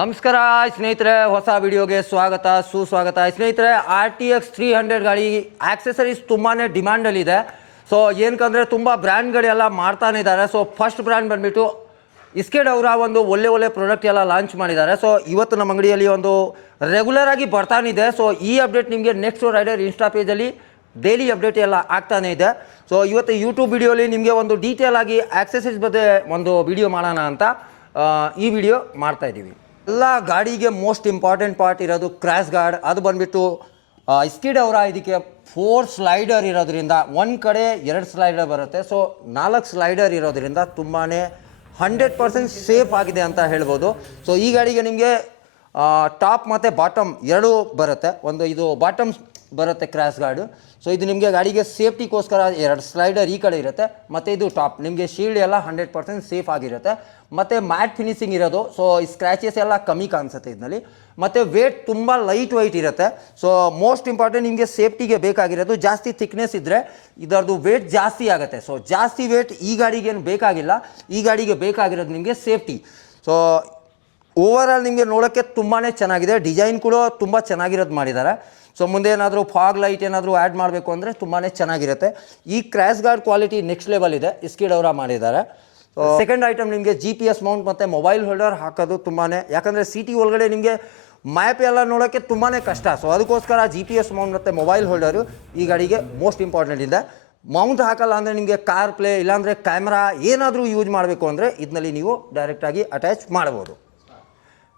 ನಮಸ್ಕಾರ ಸ್ನೇಹಿತರೆ, ಹೊಸ ವಿಡಿಯೋಗೆ ಸ್ವಾಗತ ಸುಸ್ವಾಗತ. ಸ್ನೇಹಿತರೆ, RTX 300 ಗಾಡಿ ಆಕ್ಸೆಸರೀಸ್ ತುಂಬಾ ಡಿಮ್ಯಾಂಡಲ್ಲಿದೆ. ಸೊ ಏನಕ್ಕಂದರೆ ತುಂಬ ಬ್ರ್ಯಾಂಡ್ಗಳೆಲ್ಲ ಮಾಡ್ತಾನೆ ಇದ್ದಾರೆ. ಸೊ ಫಸ್ಟ್ ಬ್ರ್ಯಾಂಡ್ ಬಂದುಬಿಟ್ಟು ಇಸ್ಕೆಡ್ ಅವರ ಒಂದು ಒಳ್ಳೆ ಪ್ರಾಡಕ್ಟ್ ಎಲ್ಲ ಲಾಂಚ್ ಮಾಡಿದ್ದಾರೆ. ಸೊ ಇವತ್ತು ನಮ್ಮ ಅಂಗಡಿಯಲ್ಲಿ ಒಂದು ರೆಗ್ಯುಲರ್ ಆಗಿ ಬರ್ತಾನಿದೆ. ಸೊ ಈ ಅಪ್ಡೇಟ್ ನಿಮಗೆ ನೆಕ್ಸ್ಟ್ ರೈಡರ್ ಇನ್ಸ್ಟಾ ಪೇಜಲ್ಲಿ ಡೈಲಿ ಅಪ್ಡೇಟ್ ಎಲ್ಲ ಆಗ್ತಾನೆ ಇದೆ. ಸೊ ಇವತ್ತು ಯೂಟ್ಯೂಬ್ ವಿಡಿಯೋಲಿ ನಿಮಗೆ ಒಂದು ಡೀಟೇಲ್ ಆಗಿ ಆಕ್ಸೆಸರೀಸ್ ಬಗ್ಗೆ ಒಂದು ವಿಡಿಯೋ ಮಾಡೋಣ ಅಂತ ಈ ವಿಡಿಯೋ ಮಾಡ್ತಾಯಿದ್ದೀವಿ. ಎಲ್ಲ ಗಾಡಿಗೆ ಮೋಸ್ಟ್ ಇಂಪಾರ್ಟೆಂಟ್ ಪಾರ್ಟ್ ಇರೋದು ಕ್ರ್ಯಾಶ್ ಗಾರ್ಡ್. ಅದು ಬಂದುಬಿಟ್ಟು ಇಸ್ಕಿಡ್ ಅವರ ಇದಕ್ಕೆ 4 ಸ್ಲೈಡರ್ ಇರೋದ್ರಿಂದ ಒಂದು ಕಡೆ 2 ಸ್ಲೈಡರ್ ಬರುತ್ತೆ. ಸೊ 4 ಸ್ಲೈಡರ್ ಇರೋದ್ರಿಂದ ತುಂಬಾ 100% ಸೇಫ್ ಆಗಿದೆ ಅಂತ ಹೇಳ್ಬೋದು. ಸೊ ಈ ಗಾಡಿಗೆ ನಿಮಗೆ ಟಾಪ್ ಮತ್ತು ಬಾಟಮ್ ಎರಡೂ ಬರುತ್ತೆ. ಒಂದು ಇದು ಬಾಟಮ್ ಬರುತ್ತೆ ಕ್ರ್ಯಾಶ್ ಗಾರ್ಡು. ಸೊ ಇದು ನಿಮಗೆ ಗಾಡಿಗೆ ಸೇಫ್ಟಿಗೋಸ್ಕರ 2 ಸ್ಲೈಡರ್ ಈ ಕಡೆ ಇರುತ್ತೆ, ಮತ್ತು ಇದು ಟಾಪ್ ನಿಮಗೆ ಶೀಲ್ಡ್ ಎಲ್ಲ 100% ಸೇಫ್ ಆಗಿರುತ್ತೆ. ಮತ್ತು ಮ್ಯಾಟ್ ಫಿನಿಶಿಂಗ್ ಇರೋದು. ಸೊ ಈ ಸ್ಕ್ರ್ಯಾಚಸ್ ಎಲ್ಲ ಕಮ್ಮಿ ಕಾಣಿಸುತ್ತೆ ಇದರಲ್ಲಿ. ಮತ್ತು ವೇಟ್ ತುಂಬ ಲೈಟ್ ವೈಟ್ ಇರುತ್ತೆ. ಸೊ ಮೋಸ್ಟ್ ಇಂಪಾರ್ಟೆಂಟ್ ನಿಮಗೆ ಸೇಫ್ಟಿಗೆ ಬೇಕಾಗಿರೋದು, ಜಾಸ್ತಿ ಥಿಕ್ನೆಸ್ ಇದ್ದರೆ ಇದರದ್ದು ವೇಟ್ ಜಾಸ್ತಿ ಆಗುತ್ತೆ. ಸೊ ಜಾಸ್ತಿ ವೇಟ್ ಈ ಗಾಡಿಗೇನು ಬೇಕಾಗಿಲ್ಲ. ಈ ಗಾಡಿಗೆ ಬೇಕಾಗಿರೋದು ನಿಮಗೆ ಸೇಫ್ಟಿ. ಸೊ ಓವರಾಲ್ ನಿಮಗೆ ನೋಡೋಕ್ಕೆ ತುಂಬಾ ಚೆನ್ನಾಗಿದೆ. ಡಿಸೈನ್ ಕೂಡ ತುಂಬ ಚೆನ್ನಾಗಿರೋದು ಮಾಡಿದ್ದಾರೆ. ಸೊ ಮುಂದೆ ಏನಾದರೂ ಫಾಗ್ ಲೈಟ್ ಏನಾದರೂ ಆ್ಯಡ್ ಮಾಡಬೇಕು ಅಂದರೆ ತುಂಬಾ ಚೆನ್ನಾಗಿರುತ್ತೆ. ಈ crash guard quality next level ಇದೆ, ಇಸ್ಕಿಡ್ ಅವರ ಮಾಡಿದ್ದಾರೆ. ಸೊ ಸೆಕೆಂಡ್ ಐಟಮ್ ನಿಮಗೆ GPS ಮೌಂಟ್ ಮತ್ತು ಮೊಬೈಲ್ ಹೋಲ್ಡರ್ ಹಾಕೋದು ತುಂಬಾ, ಯಾಕಂದರೆ ಸಿಟಿ ಒಳಗಡೆ ನಿಮಗೆ ಮ್ಯಾಪ್ ಎಲ್ಲ ನೋಡೋಕ್ಕೆ ತುಂಬಾ ಕಷ್ಟ. ಸೊ ಅದಕ್ಕೋಸ್ಕರ GPS ಮೌಂಟ್ ಮತ್ತು ಮೊಬೈಲ್ ಹೋಲ್ಡರು ಈ ಗಾಡಿಗೆ ಮೋಸ್ಟ್ ಇಂಪಾರ್ಟೆಂಟ್ ಇದೆ. ಮೌಂಟ್ ಹಾಕಲ್ಲ ಅಂದರೆ ನಿಮಗೆ ಕಾರ್ ಪ್ಲೇ ಇಲ್ಲಾಂದರೆ ಕ್ಯಾಮ್ರಾ ಏನಾದರೂ ಯೂಸ್ ಮಾಡಬೇಕು ಅಂದರೆ ಇದರಲ್ಲಿ ನೀವು ಡೈರೆಕ್ಟಾಗಿ ಅಟ್ಯಾಚ್ ಮಾಡ್ಬೋದು.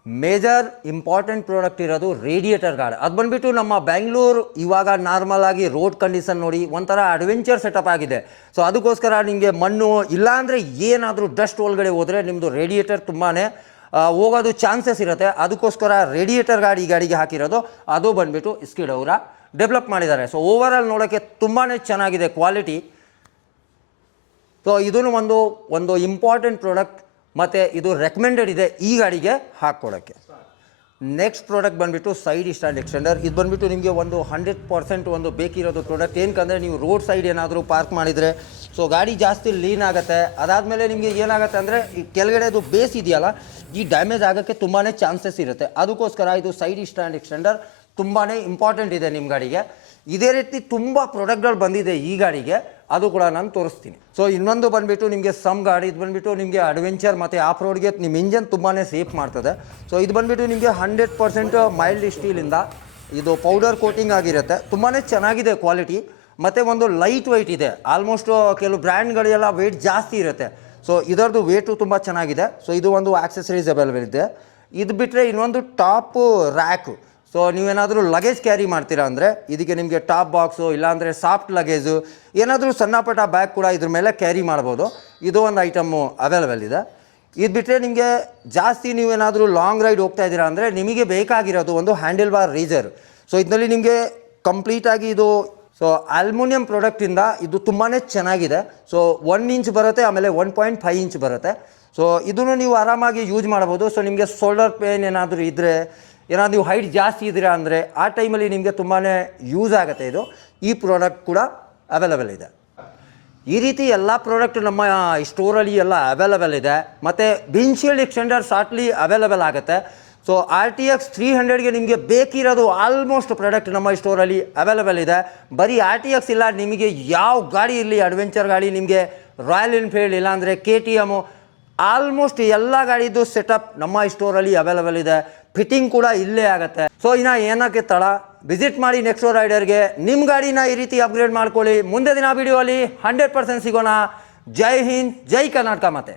ಮೇಜರ್ ಇಂಪಾರ್ಟೆಂಟ್ ಪ್ರಾಡಕ್ಟ್ ಇರೋದು ರೇಡಿಯೇಟರ್ ಗಾರ್ಡ್. ಅದು ಬಂದುಬಿಟ್ಟು ನಮ್ಮ ಬೆಂಗಳೂರು ಇವಾಗ ನಾರ್ಮಲ್ ಆಗಿ ರೋಡ್ ಕಂಡೀಷನ್ ನೋಡಿ ಒಂಥರ ಅಡ್ವೆಂಚರ್ ಸೆಟಪ್ ಆಗಿದೆ. ಸೊ ಅದಕ್ಕೋಸ್ಕರ ನಿಮಗೆ ಮಣ್ಣು ಇಲ್ಲಾಂದರೆ ಏನಾದರೂ ಡಸ್ಟ್ ಒಳಗಡೆ ಹೋದರೆ ನಿಮ್ಮದು ರೇಡಿಯೇಟರ್ ತುಂಬಾ ಹೋಗೋದು ಚಾನ್ಸಸ್ ಇರುತ್ತೆ. ಅದಕ್ಕೋಸ್ಕರ ರೇಡಿಯೇಟರ್ ಗಾರ್ಡ್ ಈ ಗಾಡಿಗೆ ಹಾಕಿರೋದು. ಅದು ಬಂದುಬಿಟ್ಟು ಇಸ್ಕಿಡ್ ಅವರ ಡೆವಲಪ್ ಮಾಡಿದ್ದಾರೆ. ಸೊ ಓವರಾಲ್ ನೋಡೋಕ್ಕೆ ತುಂಬಾ ಚೆನ್ನಾಗಿದೆ ಕ್ವಾಲಿಟಿ. ಸೊ ಇದೂ ಒಂದು ಇಂಪಾರ್ಟೆಂಟ್ ಪ್ರಾಡಕ್ಟ್ ಮತ್ತು ಇದು ರೆಕಮೆಂಡೆಡ್ ಇದೆ ಈ ಗಾಡಿಗೆ ಹಾಕ್ಕೊಡೋಕ್ಕೆ. ನೆಕ್ಸ್ಟ್ ಪ್ರಾಡಕ್ಟ್ ಬಂದುಬಿಟ್ಟು ಸೈಡ್ ಸ್ಟ್ಯಾಂಡ್ ಎಕ್ಸ್ಟೆಂಡರ್. ಇದು ಬಂದುಬಿಟ್ಟು ನಿಮಗೆ ಒಂದು 100% ಒಂದು ಬೇಕಿರೋದು ಪ್ರಾಡಕ್ಟ್. ಏನಕ್ಕಂದರೆ ನೀವು ರೋಡ್ ಸೈಡ್ ಏನಾದರೂ ಪಾರ್ಕ್ ಮಾಡಿದರೆ ಸೊ ಗಾಡಿ ಜಾಸ್ತಿ ಲೀನ್ ಆಗುತ್ತೆ. ಅದಾದಮೇಲೆ ನಿಮಗೆ ಏನಾಗುತ್ತೆ ಅಂದರೆ ಈ ಕೆಳಗಡೆದು ಬೇಸ್ ಇದೆಯಲ್ಲ, ಈ ಡ್ಯಾಮೇಜ್ ಆಗೋಕ್ಕೆ ತುಂಬಾ ಚಾನ್ಸಸ್ ಇರುತ್ತೆ. ಅದಕ್ಕೋಸ್ಕರ ಇದು ಸೈಡ್ ಸ್ಟ್ಯಾಂಡ್ ಎಕ್ಸ್ಟೆಂಡರ್ ತುಂಬಾ ಇಂಪಾರ್ಟೆಂಟ್ ಇದೆ ನಿಮ್ಮ ಗಾಡಿಗೆ. ಇದೇ ರೀತಿ ತುಂಬ ಪ್ರಾಡಕ್ಟ್ಗಳು ಬಂದಿದೆ ಈ ಗಾಡಿಗೆ, ಅದು ಕೂಡ ನಾನು ತೋರಿಸ್ತೀನಿ. ಸೊ ಇನ್ನೊಂದು ಬಂದುಬಿಟ್ಟು ನಿಮಗೆ ಸಮ್ ಗಾಡಿ. ಇದು ಬಂದುಬಿಟ್ಟು ನಿಮಗೆ ಅಡ್ವೆಂಚರ್ ಮತ್ತು ಆಫ್ ರೋಡ್ಗೆ ನಿಮ್ಮ ಇಂಜನ್ ತುಂಬಾ ಸೇಫ್ ಮಾಡ್ತದೆ. ಸೊ ಇದು ಬಂದುಬಿಟ್ಟು ನಿಮಗೆ 100% ಮೈಲ್ಡ್ ಸ್ಟೀಲಿಂದ ಇದು ಪೌಡರ್ ಕೋಟಿಂಗ್ ಆಗಿರುತ್ತೆ. ತುಂಬಾ ಚೆನ್ನಾಗಿದೆ ಕ್ವಾಲಿಟಿ ಮತ್ತು ಒಂದು ಲೈಟ್ ವೈಟ್ ಇದೆ. ಆಲ್ಮೋಸ್ಟ್ ಕೆಲವು ಬ್ರ್ಯಾಂಡ್ಗಳೆಲ್ಲ ವೆಯ್ಟ್ ಜಾಸ್ತಿ ಇರುತ್ತೆ. ಸೊ ಇದರದ್ದು ವೇಟು ತುಂಬ ಚೆನ್ನಾಗಿದೆ. ಸೊ ಇದು ಒಂದು ಆಕ್ಸೆಸರೀಸ್ ಅವೈಲೇಬಲ್ ಇದೆ. ಇದು ಬಿಟ್ಟರೆ ಇನ್ನೊಂದು ಟಾಪ್ ರ್ಯಾಕು. ಸೊ ನೀವೇನಾದರೂ ಲಗೇಜ್ ಕ್ಯಾರಿ ಮಾಡ್ತೀರಾ ಅಂದರೆ ಇದಕ್ಕೆ ನಿಮಗೆ ಟಾಪ್ ಬಾಕ್ಸು ಇಲ್ಲಾಂದರೆ ಸಾಫ್ಟ್ ಲಗೇಜು ಏನಾದರೂ ಸಣ್ಣ ಪುಟ್ಟ ಬ್ಯಾಗ್ ಕೂಡ ಇದ್ರ ಮೇಲೆ ಕ್ಯಾರಿ ಮಾಡ್ಬೋದು. ಇದು ಒಂದು ಐಟಮ್ಮು ಅವೈಲೇಬಲ್ ಇದೆ. ಇದು ಬಿಟ್ಟರೆ ನಿಮಗೆ ಜಾಸ್ತಿ ನೀವೇನಾದರೂ ಲಾಂಗ್ ರೈಡ್ ಹೋಗ್ತಾ ಇದ್ದೀರಾ ಅಂದರೆ ನಿಮಗೆ ಬೇಕಾಗಿರೋದು ಒಂದು ಹ್ಯಾಂಡಲ್ ಬಾರ್ ರೀಸರ್. ಸೊ ಇದರಲ್ಲಿ ನಿಮಗೆ ಕಂಪ್ಲೀಟಾಗಿ ಇದು ಸೊ ಅಲ್ಯೂಮಿನಿಯಂ ಪ್ರಾಡಕ್ಟಿಂದ ಇದು ತುಂಬಾ ಚೆನ್ನಾಗಿದೆ. ಸೊ 1 ಇಂಚ್ ಬರುತ್ತೆ, ಆಮೇಲೆ 1.5 ಇಂಚ್ ಬರುತ್ತೆ. ಸೊ ಇದನ್ನು ನೀವು ಆರಾಮಾಗಿ ಯೂಸ್ ಮಾಡ್ಬೋದು. ಸೊ ನಿಮಗೆ ಶೋಲ್ಡರ್ ಪೇನ್ ಏನಾದರೂ ಇದ್ದರೆ, ಏನಾದ್ರು ನೀವು ಹೈಟ್ ಜಾಸ್ತಿ ಇದ್ದೀರಾ ಅಂದರೆ ಆ ಟೈಮಲ್ಲಿ ನಿಮಗೆ ತುಂಬಾ ಯೂಸ್ ಆಗುತ್ತೆ. ಇದು ಈ ಪ್ರಾಡಕ್ಟ್ ಕೂಡ ಅವೈಲೇಬಲ್ ಇದೆ. ಈ ರೀತಿ ಎಲ್ಲ ಪ್ರಾಡಕ್ಟ್ ನಮ್ಮ ಸ್ಟೋರಲ್ಲಿ ಎಲ್ಲ ಅವೈಲೇಬಲ್ ಇದೆ. ಮತ್ತು ವಿಂಡ್ಶೀಲ್ಡ್ ಎಕ್ಸ್ಟೆಂಡರ್ ಶಾರ್ಟ್ಲಿ ಅವೈಲೇಬಲ್ ಆಗುತ್ತೆ. ಸೊ RTX 300ಗೆ ನಿಮಗೆ ಬೇಕಿರೋದು ಆಲ್ಮೋಸ್ಟ್ ಪ್ರಾಡಕ್ಟ್ ನಮ್ಮ ಸ್ಟೋರಲ್ಲಿ ಅವೈಲೇಬಲ್ ಇದೆ. ಬರೀ RTX ಇಲ್ಲ, ನಿಮಗೆ ಯಾವ ಗಾಡಿ ಇರಲಿ, ಅಡ್ವೆಂಚರ್ ಗಾಡಿ, ನಿಮಗೆ ರಾಯಲ್ ಎನ್ಫೀಲ್ಡ್ ಇಲ್ಲಾಂದರೆ KTM, ಆಲ್ಮೋಸ್ಟ್ ಎಲ್ಲ ಗಾಡಿದು ಸೆಟಪ್ ನಮ್ಮ ಸ್ಟೋರಲ್ಲಿ ಅವೈಲೇಬಲ್ ಇದೆ. ಫಿಟ್ಟಿಂಗ್ ಕೂಡ ಇಲ್ಲೇ ಆಗುತ್ತೆ. ಸೊ ಇನ್ನು ಏನಕ್ಕೆ ತಡ, ವಿಸಿಟ್ ಮಾಡಿ ನೆಕ್ಸ್ಟ್ ರೈಡರ್ಗೆ. ನಿಮ್ಮ ಗಾಡಿನ ಈ ರೀತಿ ಅಪ್ಗ್ರೇಡ್ ಮಾಡ್ಕೊಳ್ಳಿ. ಮುಂದೆ ದಿನ ವಿಡಿಯೋಲಿ 100% ಸಿಗೋಣ. ಜೈ ಹಿಂದ್, ಜೈ ಕರ್ನಾಟಕ. ಮತ್ತೆ